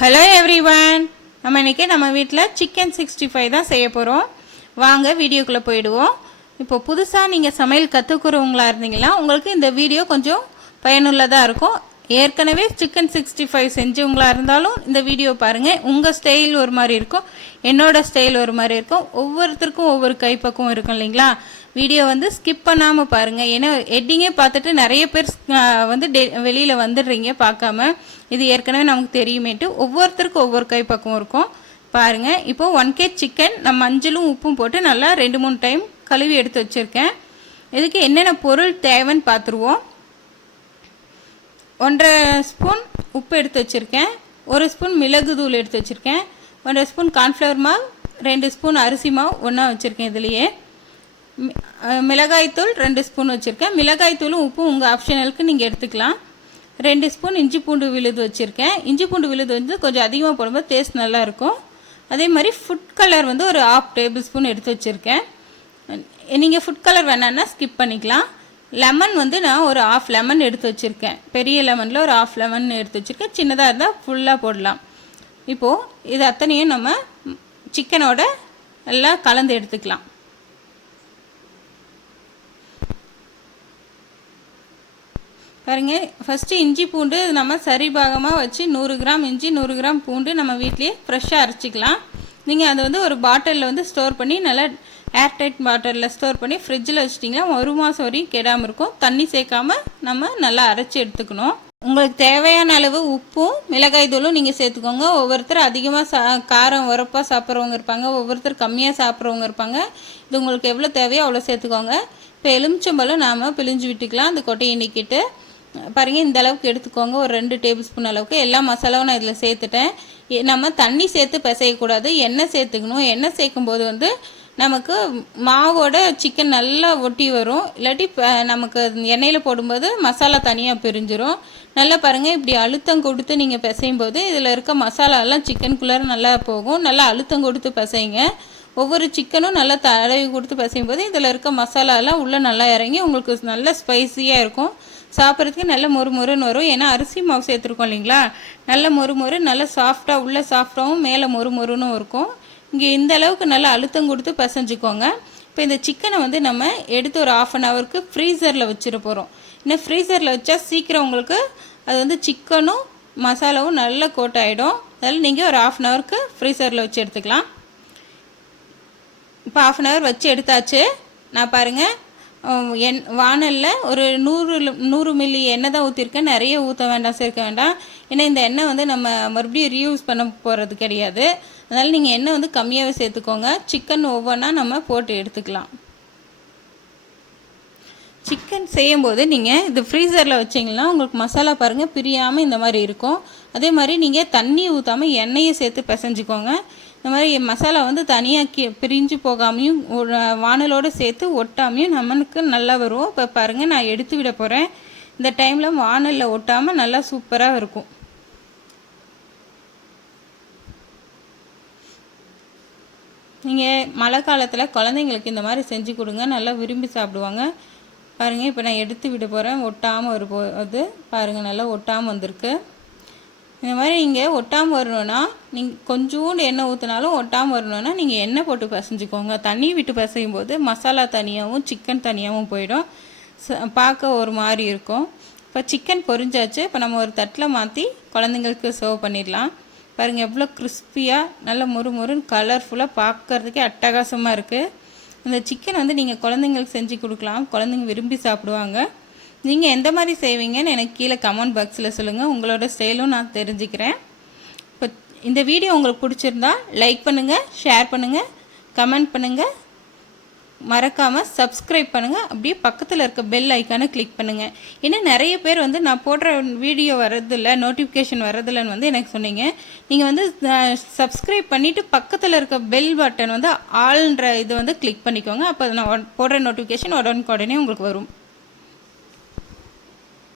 Hello everyone, நம்ம இன்றைக்கி நம்ம வீட்டில் சிக்கன் 65 தான் செய்ய போகிறோம். வாங்க வீடியோக்குள்ளே போயிடுவோம். இப்போ புதுசாக நீங்கள் சமையல் கற்றுக்கிறவங்களா இருந்தீங்கன்னா உங்களுக்கு இந்த வீடியோ கொஞ்சம் பயனுள்ளதாக இருக்கும். ஏற்கனவே சிக்கன் 65 செஞ்சவங்களா இருந்தாலும் இந்த வீடியோ பாருங்கள். உங்கள் ஸ்டைல் ஒரு மாதிரி இருக்கும், என்னோடய ஸ்டைல் ஒரு மாதிரி இருக்கும். ஒவ்வொருத்தருக்கும் ஒவ்வொரு கைப்பக்குவம் இருக்கும் இல்லைங்களா? வீடியோ ஸ்கிப் பண்ணாமல் பாருங்கள். ஏன்னா எட்டிங்கே பார்த்துட்டு நிறைய பேர் வெளியில் வந்துடுறீங்க பார்க்காம. இது ஏற்கனவே நமக்கு தெரியுமேட்டு ஒவ்வொருத்தருக்கும் ஒவ்வொரு கைப்பக்குவம் இருக்கும் பாருங்கள். இப்போது 1 kg சிக்கன் நான் மஞ்சளும் உப்பும் போட்டு நல்லா 2-3 டைம் கழுவி எடுத்து வச்சுருக்கேன். இதுக்கு என்னென்ன பொருள் தேவைன்னு பார்த்துருவோம். 1.5 ஸ்பூன் உப்பு எடுத்து வச்சுருக்கேன், 1 ஸ்பூன் மிளகு தூள் எடுத்து வச்சுருக்கேன், 1.5 ஸ்பூன் கார்ன்ஃப்ளவர் மாவு, 2 ஸ்பூன் அரிசி மாவு ஒன்றா வச்சுருக்கேன். இதுலேயே மிளகாய்த்தூள் 2 ஸ்பூன் வச்சுருக்கேன். மிளகாய்த்தூளும் உப்பும் உங்கள் ஆப்ஷனலுக்கு நீங்கள் எடுத்துக்கலாம். 2 ஸ்பூன் இஞ்சி பூண்டு விழுது வச்சுருக்கேன். இஞ்சி பூண்டு விழுது கொஞ்சம் அதிகமாக போடும்போது டேஸ்ட் நல்லாயிருக்கும். அதே மாதிரி ஃபுட் கலர் ஒரு 1/2 டேபிள் ஸ்பூன் எடுத்து வச்சுருக்கேன். நீங்கள் ஃபுட் கலர் வேணான்னா ஸ்கிப் பண்ணிக்கலாம். லெமன் நான் ஒரு 1/2 லெமன் எடுத்து வச்சுருக்கேன். பெரிய லெமனில் ஒரு 1/2 லெமன் எடுத்து வச்சுருக்கேன். சின்னதாக இருந்தால் ஃபுல்லாக போடலாம். இப்போது இது அத்தனையும் நம்ம சிக்கனோட எல்லாம் கலந்து எடுத்துக்கலாம். பாருங்கள், ஃபஸ்ட்டு இஞ்சி பூண்டு நம்ம சரிபாகமாக வச்சு 100 கிராம் இஞ்சி 100 கிராம் பூண்டு நம்ம வீட்லேயே ஃப்ரெஷ்ஷாக அரைச்சிக்கலாம். நீங்கள் அதை ஒரு பாட்டிலில் ஸ்டோர் பண்ணி நல்லா ஏர்டைட் பாட்டிலில் ஸ்டோர் பண்ணி ஃப்ரிட்ஜில் வச்சிட்டிங்கன்னா 1 மாதம் வரையும் கெடாமல் இருக்கும். தண்ணி சேர்க்காமல் நம்ம நல்லா அரைச்சி எடுத்துக்கணும். உங்களுக்கு தேவையான அளவு உப்பும் மிளகாய் தூளும் நீங்கள் சேர்த்துக்கோங்க. ஒவ்வொருத்தர் அதிகமாக காரம் உரப்பாக சாப்பிட்றவங்க இருப்பாங்க, ஒவ்வொருத்தர் கம்மியாக சாப்பிட்றவங்க இருப்பாங்க. இது உங்களுக்கு எவ்வளோ தேவையோ அவ்வளோ சேர்த்துக்கோங்க. இப்போ எலுமிச்சம்பழம் நாம் பிழிஞ்சு விட்டுக்கலாம். அந்த கொட்டையை நீக்கிட்டு பாருங்கள், இந்த அளவுக்கு எடுத்துக்கோங்க. ஒரு 2 டேபிள் ஸ்பூன் அளவுக்கு எல்லா மசாலாவும் நான் இதில் சேர்த்துட்டேன். நம்ம தண்ணி சேர்த்து பிசையக்கூடாது, எண்ணெய் சேர்த்துக்கணும். எண்ணெய் சேர்க்கும்போது நமக்கு மாவோட சிக்கன் நல்லா ஒட்டி வரும். இல்லாட்டி நமக்கு எண்ணெயில் போடும்போது மசாலா தனியாக பிரிஞ்சிரும். நல்லா பாருங்கள், இப்படி அழுத்தம் கொடுத்து நீங்கள் பிசையும் போது இதில் இருக்க மசாலாலாம் சிக்கனுக்குள்ளே நல்லா போகும். நல்லா அழுத்தம் கொடுத்து பிசைங்க. ஒவ்வொரு சிக்கனும் நல்லா தடவி கொடுத்து பிசையும் போது இதில் இருக்க மசாலாலாம் உள்ளே நல்லா இறங்கி உங்களுக்கு நல்ல ஸ்பைஸியாக இருக்கும். சாப்பிட்றதுக்கு நல்ல மொறுமொறுன்னு வரும். ஏன்னா அரிசி மாவு சேர்த்துருக்கோம் இல்லைங்களா, நல்ல மொறுமொறு, நல்ல சாஃப்டாக உள்ளே சாஃப்டாகவும் மேலே மொறுமொறுன்னு இருக்கும். இங்கே இந்த அளவுக்கு நல்லா அழுத்தம் கொடுத்து பிசைஞ்சிக்கோங்க. இப்போ இந்த சிக்கனை நம்ம எடுத்து ஒரு 1/2 ஹவருக்கு ஃப்ரீசரில் வச்சிட போகிறோம். இன்னும் ஃப்ரீசரில் வச்சா சீக்கிரம் உங்களுக்கு அது சிக்கனும் மசாலாவும் நல்லா கோட் ஆகிடும். அதில் நீங்கள் ஒரு 1/2 ஹவருக்கு ஃப்ரீசரில் வச்சு எடுத்துக்கலாம். இப்போ 1/2 ஹவர் வச்சு எடுத்தாச்சு. நான் பாருங்கள், வானலில் ஒரு 100 மில்லி எண்ணெய் தான் ஊற்றிருக்கேன். நிறைய ஊற்ற வேண்டாம், சேர்க்க வேண்டாம். ஏன்னா இந்த எண்ணெய் நம்ம மறுபடியும் ரீயூஸ் பண்ண போகிறது கிடையாது. அதனால் நீங்கள் எண்ணெய் கம்மியாகவே சேர்த்துக்கோங்க. சிக்கன் ஒவ்வொன்றா நம்ம போட்டு எடுத்துக்கலாம். சிக்கன் செய்யும்போது நீங்கள் இது ஃப்ரீசரில் வச்சிங்கன்னா உங்களுக்கு மசாலா பாருங்கள் பிரியாமல் இந்த மாதிரி இருக்கும். அதே மாதிரி நீங்கள் தண்ணி ஊற்றாமல் எண்ணெயை சேர்த்து பிசைஞ்சிக்கோங்க. இந்த மாதிரி மசாலா தனியாக பிரிஞ்சு போகாமையும் வானலோடு சேர்த்து ஒட்டாமையும் நமக்கு நல்லா வரும். இப்போ பாருங்கள், நான் எடுத்து விட போகிறேன். இந்த டைமில் வானலில் ஒட்டாமல் நல்லா சூப்பராக இருக்கும். நீங்கள் மழை காலத்தில் குழந்தைங்களுக்கு இந்த மாதிரி செஞ்சு கொடுங்க, நல்லா விரும்பி சாப்பிடுவாங்க. பாருங்கள், இப்போ நான் எடுத்து விட போகிறேன். ஒட்டாமல் வரும்போது பாருங்கள், நல்லா ஒட்டாமல் வந்திருக்கு. இந்த மாதிரி நீங்கள் ஒட்டாமல் வரணுன்னா நீங்கள் கொஞ்சோண்டு எண்ணெய் ஊற்றினாலும் ஒட்டாமல் வரணுன்னா நீங்கள் எண்ணெய் போட்டு பிசைஞ்சிக்கோங்க. தண்ணி விட்டு பிசையும் போது மசாலா தனியாகவும் சிக்கன் தனியாகவும் போயிடும், பார்க்க ஒரு மாதிரி இருக்கும். இப்போ சிக்கன் பொரிஞ்சாச்சு. இப்போ நம்ம ஒரு தட்டில் மாற்றி குழந்தைங்களுக்கு சர்வ் பண்ணிடலாம். பாருங்கள், எவ்வளோ கிறிஸ்பியாக நல்ல முறுமுறுன்னு கலர்ஃபுல்லாக பார்க்குறதுக்கே அட்டகாசமாக இருக்குது. இந்த சிக்கன் நீங்கள் குழந்தைங்களுக்கு செஞ்சு கொடுக்கலாம், குழந்தைங்க விரும்பி சாப்பிடுவாங்க. நீங்கள் எந்த மாதிரி செய்வீங்கன்னு எனக்கு கீழே கமெண்ட் பாக்ஸில் சொல்லுங்கள். உங்களோட ஸ்டைலும் நான் தெரிஞ்சுக்கிறேன். இப்போ இந்த வீடியோ உங்களுக்கு பிடிச்சிருந்தா லைக் பண்ணுங்கள், ஷேர் பண்ணுங்கள், கமெண்ட் பண்ணுங்கள், மறக்காமல் சப்ஸ்கிரைப் பண்ணுங்கள். அப்படியே பக்கத்தில் இருக்க பெல் ஐக்கானை கிளிக் பண்ணுங்கள். ஏன்னா நிறைய பேர் நான் போடுற வீடியோ வரதில்லை, நோட்டிஃபிகேஷன் வரதில்லைன்னு எனக்கு சொன்னீங்க. நீங்கள் சப்ஸ்கிரைப் பண்ணிவிட்டு பக்கத்தில் இருக்க பெல் பட்டன் ஆல்ன்ற இது கிளிக் பண்ணிக்கோங்க. அப்போ நான் போடுற நோட்டிஃபிகேஷன் உடனுக்குடனே உங்களுக்கு வரும்.